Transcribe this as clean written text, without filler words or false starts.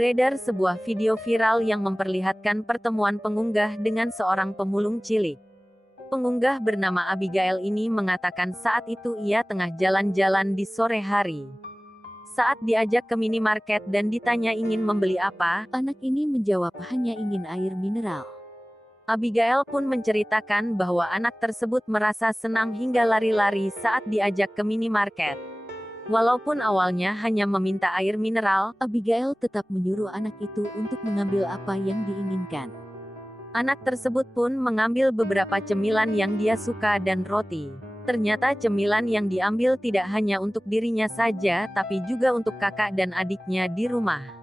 Beredar sebuah video viral yang memperlihatkan pertemuan pengunggah dengan seorang pemulung cilik. Pengunggah bernama Abigail ini mengatakan saat itu ia tengah jalan-jalan di sore hari. Saat diajak ke minimarket dan ditanya ingin membeli apa, anak ini menjawab hanya ingin air mineral. Abigail pun menceritakan bahwa anak tersebut merasa senang hingga lari-lari saat diajak ke minimarket. Walaupun awalnya hanya meminta air mineral, Abigail tetap menyuruh anak itu untuk mengambil apa yang diinginkan. anak tersebut pun mengambil beberapa cemilan yang dia suka dan roti. Ternyata cemilan yang diambil tidak hanya untuk dirinya saja, tapi juga untuk kakak dan adiknya di rumah.